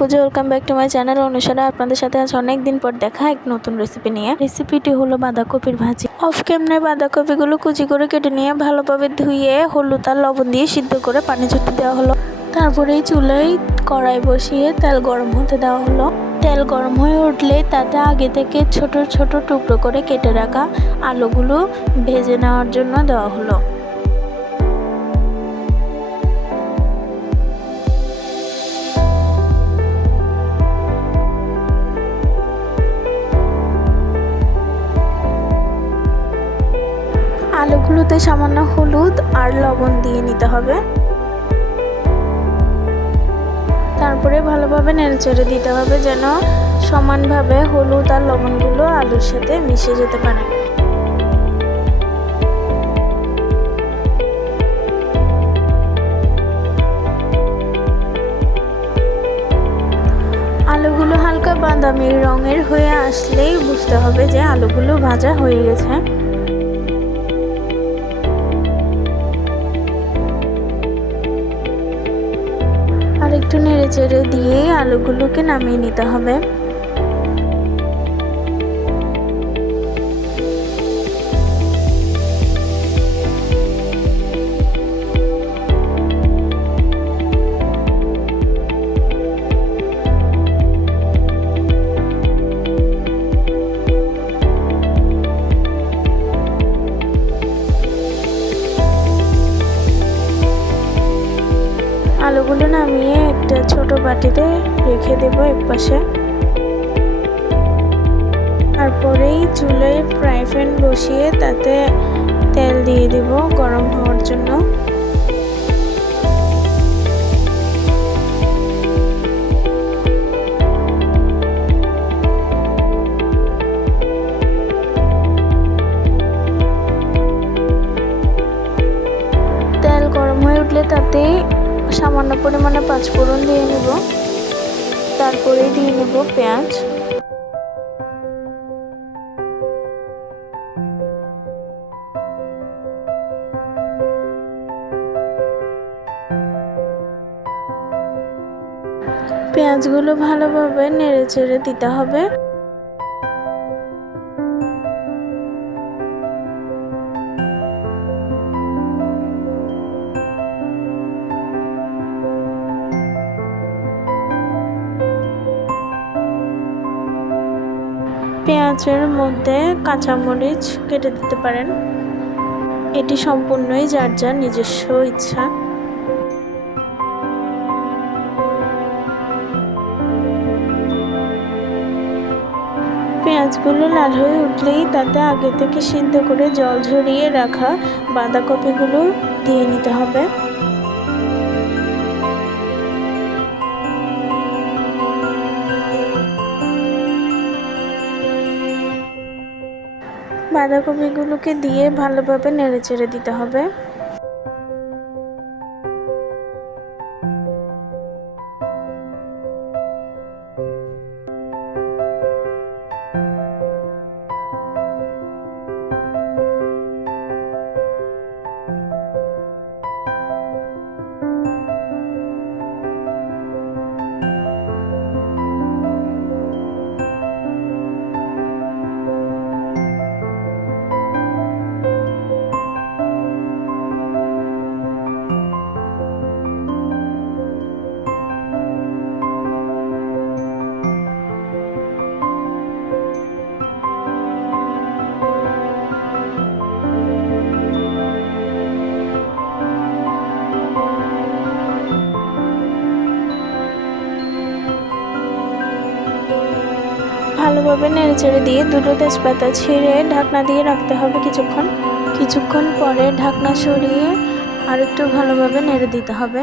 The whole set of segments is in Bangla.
Puja, welcome back to my channel অনুসারে। আপনাদের সাথে আজ অনেক দিন পর দেখা এক নতুন রেসিপি নিয়ে। রেসিপিটি হলো বাঁধাকপির ভাজি। অফ ক্যামেরায় বাঁধাকপিগুলো কুচি করে কেটে নিয়ে ভালোভাবে ধুয়ে হলুদ আর লবণ দিয়ে সিদ্ধ করে পানি ঝরতে দেওয়া হলো। তারপরেই চুলায় কড়াই বসিয়ে তেল গরম হতে দেওয়া হলো। তেল গরম হয়ে উঠলে তাতে আগে থেকে ছোট ছোট টুকরো করে কেটে রাখা আলুগুলো ভেজে নেওয়ার জন্য দেওয়া হলো। আলুগুলোতে সামান্য হলুদ আর লবণ দিয়ে নিতে হবে। তারপরে ভালোভাবে নেড়েচেড়ে দিতে হবে যেন সমানভাবে হলুদ আর লবণগুলো আলুর সাথে মিশে যেতে পারে। আলুগুলো হালকা বাদামি রঙের হয়ে আসলেই বুঝতে হবে যে আলুগুলো ভাজা হয়ে গেছে। আর একটু নেড়েচেড়ে দিয়ে আলুগুলোকে নামিয়ে নিতে হবে। আলুগুলো নামিয়ে একটা ছোট বাটিতে রেখে দেব একপাশে। তারপরেই চুলায় ফ্রাই প্যান বসিয়ে তাতে তেল দিয়ে দেব গরম হওয়ার জন্য। তেল গরম হয়ে উঠলে তাতে সামান্য পরিমাণে পাঁচফোড়ন দিয়ে নেব। তারপরে দিয়ে নেব পেঁয়াজ। পেঁয়াজগুলো ভালোভাবে নেড়েচেড়ে দিতে হবে। পেঁয়াজের মধ্যে কাঁচামরিচ কেটে দিতে পারেন, এটি সম্পূর্ণই যার যার নিজস্ব ইচ্ছা। পেঁয়াজগুলো লাল হয়ে উঠলেই তাতে আগে থেকে সিদ্ধ করে জল ঝরিয়ে রাখা বাঁধাকপিগুলো দিয়ে নিতে হবে। বাঁধাকপিগুলোকে দিয়ে ভালোভাবে নেড়েচেড়ে দিতে হবে। ভালোভাবে নেড়েচেড়ে দিয়ে দুটো তেজপাতা ছিঁড়ে ঢাকনা দিয়ে রাখতে হবে কিছুক্ষণ পরে ঢাকনা সরিয়ে আর একটু ভালোভাবে নেড়ে দিতে হবে।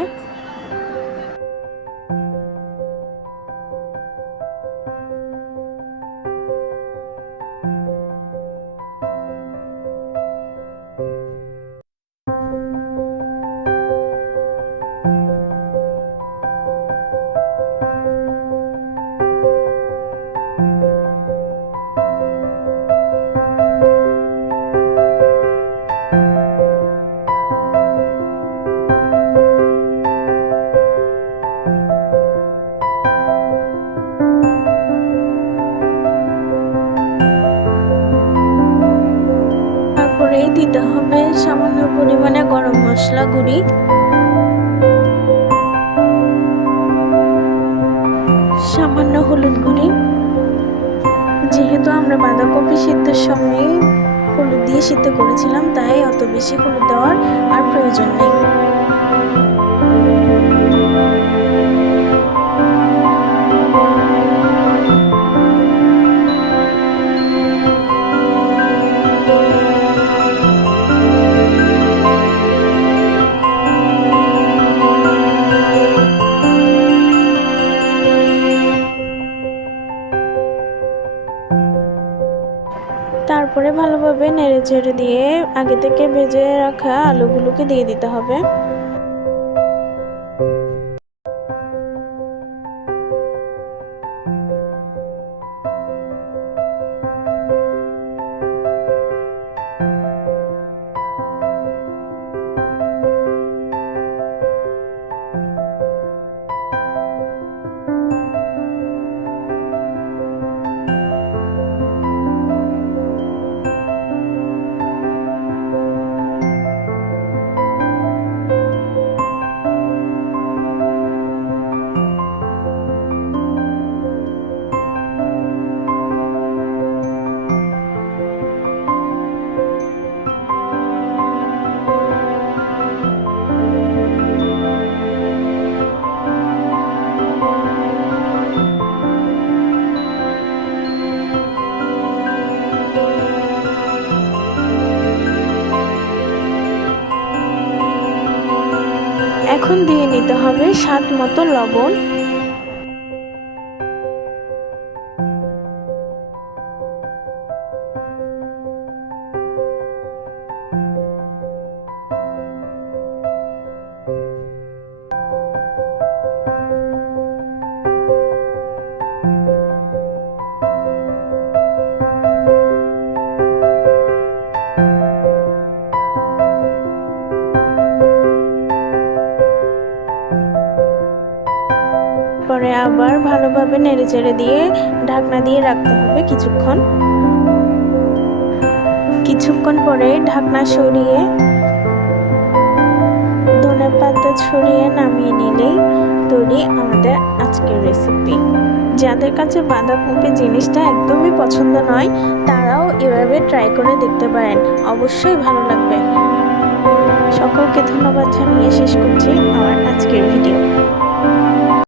গরম মশলা গুঁড়ি, সামান্য হলুদ গুঁড়ি। যেহেতু আমরা বাঁধাকপি সিদ্ধর সময় হলুদ দিয়ে সিদ্ধ করেছিলাম, তাই অত বেশি হলুদ দেওয়ার আর প্রয়োজন নেই। তারপরে ভালোভাবে নেড়ে চেড়ে দিয়ে আগে থেকে ভেজে রাখা আলুগুলোকে দিয়ে দিতে হবে। এখন দিয়ে নিতে হবে স্বাদ মতো লবণ। পরে আবার ভালোভাবে নেড়েচেড়ে দিয়ে ঢাকনা দিয়ে রাখতে হবে কিছুক্ষণ পরে ঢাকনা সরিয়ে ধনেপাতা ছড়িয়ে নামিয়ে নিলেই তৈরি আমাদের আজকের রেসিপি। যাদের কাছে বাঁধাকপি জিনিসটা একদমই পছন্দ নয়, তারাও এভাবে ট্রাই করে দেখতে পারেন, অবশ্যই ভালো লাগবে। সকলকে ধন্যবাদ জানিয়ে শেষ করছি আমার আজকের ভিডিও।